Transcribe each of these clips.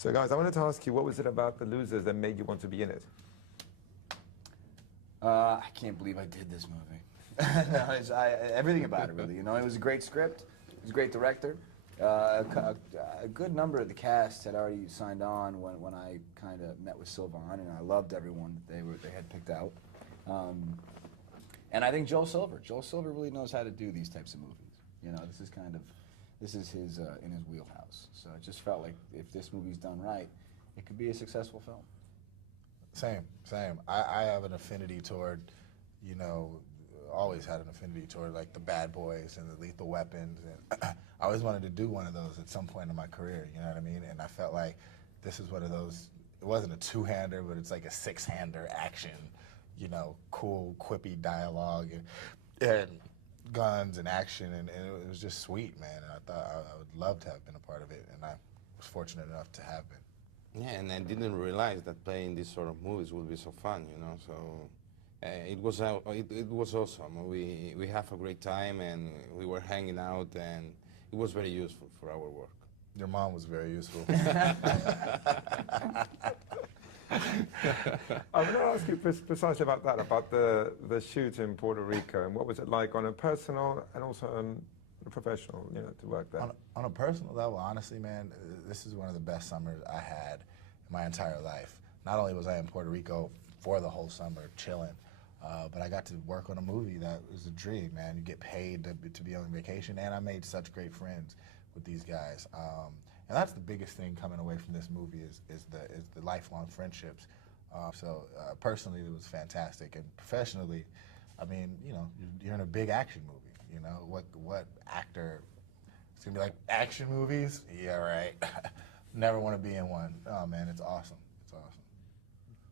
So guys, I wanted to ask you, what was it about The Losers that made you want to be in it? I can't believe I did this movie. No, everything about it, really. You know, it was a great script. It was a great director. A good number of the cast had already signed on when I kind of met with Sylvain, and I loved everyone that they had picked out. And I think Joel Silver really knows how to do these types of movies. You know, this is his in his wheelhouse. So it just felt like if this movie's done right, it could be a successful film. Same. I have an affinity toward, you know, always had an affinity toward like the Bad Boys and the Lethal Weapons, and I always wanted to do one of those at some point in my career, you know what I mean? And I felt like this is one of those, it wasn't a two-hander, but it's like a six-hander action, you know, cool, quippy dialogue, and guns and action, and it was just sweet, man. And I thought I would love to have been a part of it, and I was fortunate enough to have been. Yeah, and I didn't realize that playing these sort of movies would be so fun, you know, so it was awesome. We have a great time, and we were hanging out, and it was very useful for our work. Your mom was very useful. I'm going to ask you precisely about that, about the shoot in Puerto Rico, and what was it like on a personal and also on a professional, you know, to work there? On a personal level, honestly, man, this is one of the best summers I had in my entire life. Not only was I in Puerto Rico for the whole summer chilling, but I got to work on a movie that was a dream, man. You get paid to be on vacation, and I made such great friends with these guys. And that's the biggest thing coming away from this movie is the lifelong friendships. So personally, it was fantastic, and professionally, I mean, you know, you're in a big action movie. You know, what actor is gonna be like, action movies? Yeah, right. Never want to be in one. Oh man, it's awesome. It's awesome.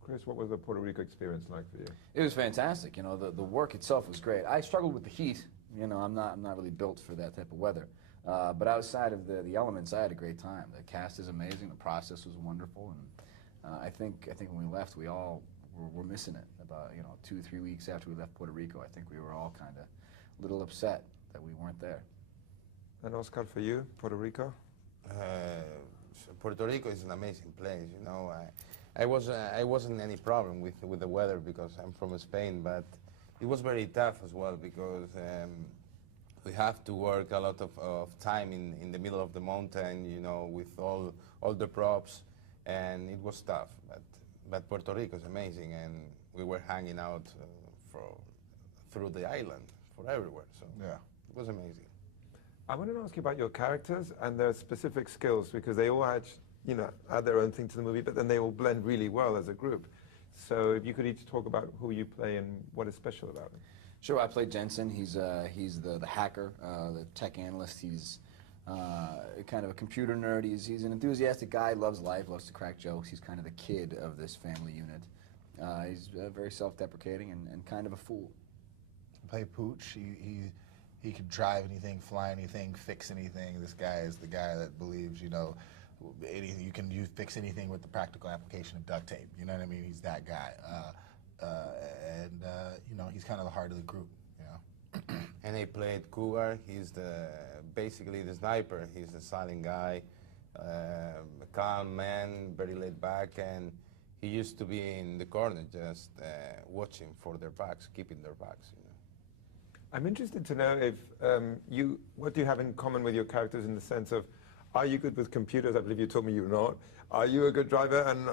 Chris, what was the Puerto Rico experience like for you? It was fantastic. You know, the work itself was great. I struggled with the heat. You know, I'm not really built for that type of weather. But outside of the elements, I had a great time. The cast is amazing. The process was wonderful, and I think when we left, we all were missing it. About 2-3 weeks after we left Puerto Rico, I think we were all kind of a little upset that we weren't there. And Oscar, for you, Puerto Rico? So Puerto Rico is an amazing place. You know, I wasn't any problem with the weather because I'm from Spain, but it was very tough as well because we have to work a lot of time in the middle of the mountain, you know, with all the props, and it was tough. But Puerto Rico is amazing, and we were hanging out through the island, for everywhere. So yeah, it was amazing. I wanted to ask you about your characters and their specific skills, because they all had their own thing to the movie, but then they all blend really well as a group. So if you could each talk about who you play and what is special about him. Sure, I played Jensen. He's the hacker, the tech analyst. He's kind of a computer nerd. He's an enthusiastic guy, loves life, loves to crack jokes. He's kind of the kid of this family unit. He's very self-deprecating and kind of a fool. Play Pooch. He could drive anything, fly anything, fix anything. This guy is the guy that believes, you know, anything you can fix anything with the practical application of duct tape. You know what I mean? He's that guy. You know, he's kind of the heart of the group, you know. And I played Cougar. He's basically the sniper. He's the silent guy, a calm man, very laid back, and he used to be in the corner just watching for their backs, keeping their backs, you know. I'm interested to know if what do you have in common with your characters in the sense of, are you good with computers? I believe you told me you're not. Are you a good driver? And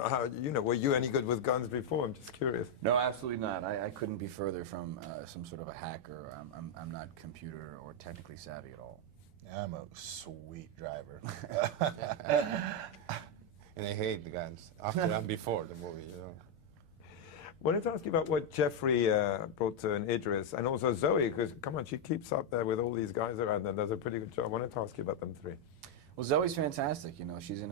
were you any good with guns before? I'm just curious. No, absolutely not. I couldn't be further from some sort of a hacker. I'm not computer or technically savvy at all. Yeah, I'm a sweet driver. And I hate the guns after and before the movie, you know. I wanted to ask you about what Jeffrey brought to an Idris, and also Zoe, because, come on, she keeps up there with all these guys around and does a pretty good job. I wanted to ask you about them three. Well, Zoe's fantastic. You know, she's in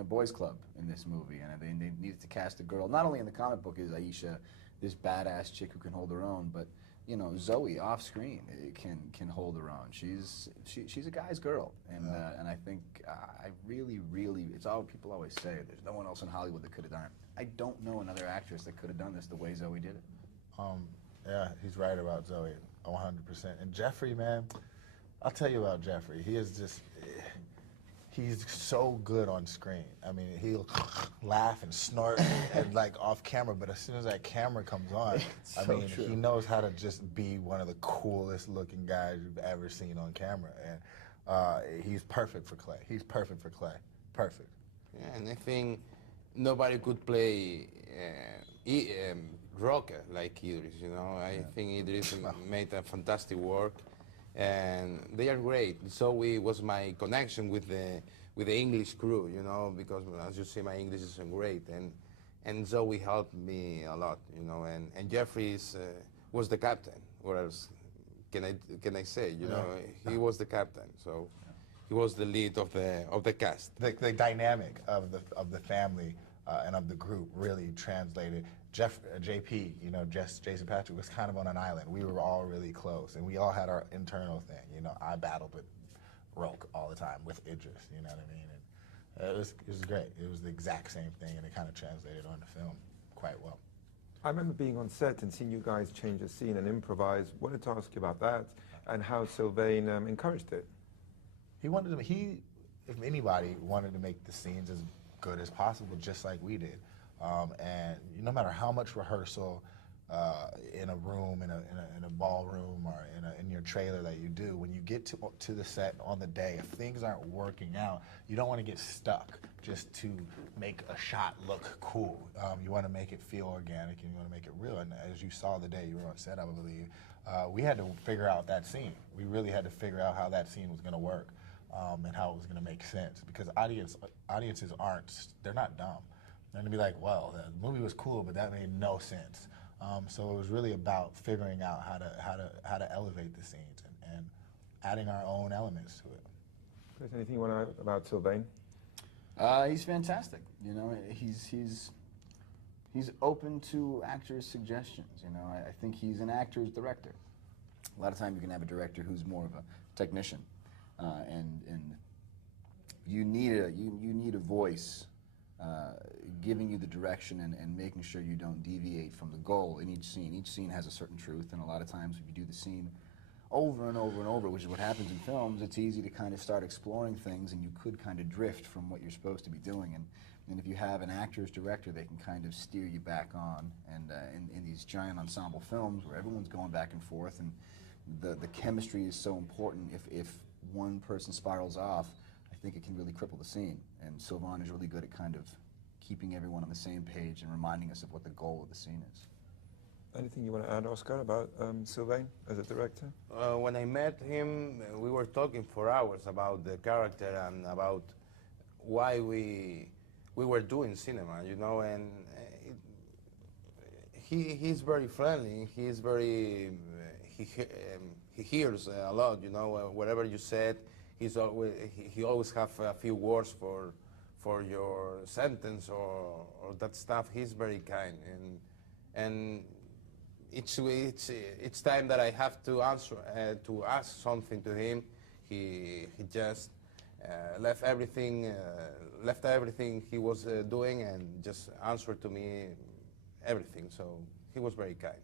a boys' club in this movie, and they needed to cast a girl. Not only in the comic book is Aisha this badass chick who can hold her own, but you know, Zoe off screen can hold her own. She's a guy's girl, and I think I really it's all people always say. There's no one else in Hollywood that could have done it. I don't know another actress that could have done this the way Zoe did it. Yeah, he's right about Zoe, 100%. And Jeffrey, man, I'll tell you about Jeffrey. He is just, he's so good on screen. I mean, he'll laugh and snort and like off camera, but as soon as that camera comes on, I mean, he knows how to just be one of the coolest looking guys you've ever seen on camera, and he's perfect for Clay. He's perfect for Clay. Perfect. Yeah, and I think nobody could play Rocker like Idris, you know. I think Idris made a fantastic work, and they are great. Zoe was my connection with the English crew, you know, because as you see, my English isn't great, and Zoe helped me a lot, you know, and Jeffrey was the captain. What else can I say? You know, he was the captain, so he was the lead of the cast. The dynamic of the family and of the group really translated. JP, you know, Jason Patrick was kind of on an island. We were all really close, and we all had our internal thing. You know, I battled with Roke all the time with Idris. You know what I mean? And it was great. It was the exact same thing, and it kind of translated onto film quite well. I remember being on set and seeing you guys change a scene and improvise. Wanted to ask you about that and how Sylvain encouraged it. If anybody, wanted to make the scenes as good as possible, just like we did. And no matter how much rehearsal in a room, in a ballroom, or in your trailer that you do, when you get to the set on the day, if things aren't working out, you don't want to get stuck just to make a shot look cool. You want to make it feel organic, and you want to make it real. And as you saw the day you were on set, I believe, we had to figure out that scene. We really had to figure out how that scene was going to work. And how it was going to make sense, because audiences they're not dumb. They're going to be like, well, the movie was cool, but that made no sense. So it was really about figuring out how to elevate the scenes and adding our own elements to it. Chris, anything you want to add about Sylvain? He's fantastic. You know, he's open to actors' suggestions. You know, I think he's an actor's director. A lot of times you can have a director who's more of a technician. And you need a voice giving you the direction and making sure you don't deviate from the goal in each scene. Each scene has a certain truth, and a lot of times if you do the scene over and over and over, which is what happens in films, it's easy to kind of start exploring things, and you could kind of drift from what you're supposed to be doing. And if you have an actor's director, they can kind of steer you back on. And in these giant ensemble films where everyone's going back and forth, and the chemistry is so important, if one person spirals off, I think it can really cripple the scene. And Sylvain is really good at kind of keeping everyone on the same page and reminding us of what the goal of the scene is. Anything you want to add, Oscar, about Sylvain as a director? When I met him, we were talking for hours about the character and about why we were doing cinema, you know, and he's very friendly. He's very he hears a lot, you know. Whatever you said, he always have a few words for your sentence or that stuff. He's very kind, and each time that I have to answer to ask something to him, he just left everything he was doing and just answered to me everything. So he was very kind.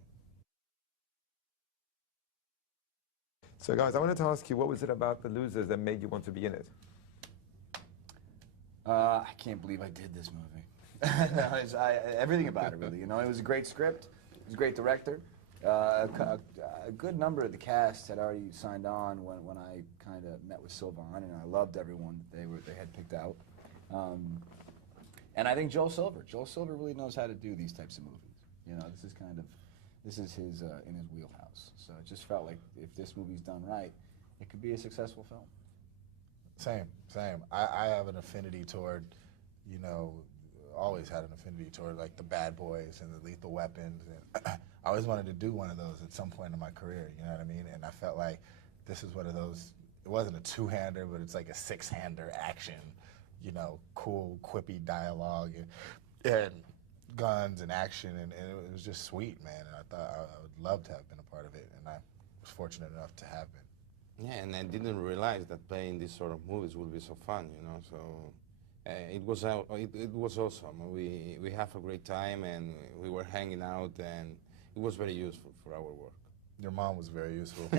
So guys, I wanted to ask you, what was it about The Losers that made you want to be in it? I can't believe I did this movie. No, everything about it, really. You know, it was a great script. It was a great director. A good number of the cast had already signed on when I kind of met with Sylvain, and I loved everyone they had picked out. And I think Joel Silver really knows how to do these types of movies. You know, this is his in his wheelhouse. So it just felt like if this movie's done right, it could be a successful film. Same. I have an affinity toward, you know, always had an affinity toward like the Bad Boys and the Lethal Weapons, and I always wanted to do one of those at some point in my career. You know what I mean? And I felt like this is one of those. It wasn't a two-hander, but it's like a six-hander action. You know, cool, quippy dialogue and guns and action, and it was just sweet, man. And I thought I would love to have been a part of it, and I was fortunate enough to have been. Yeah, and I didn't realize that playing these sort of movies would be so fun, you know. So it was awesome. We have a great time, and we were hanging out, and it was very useful for our work. Your mom was very useful.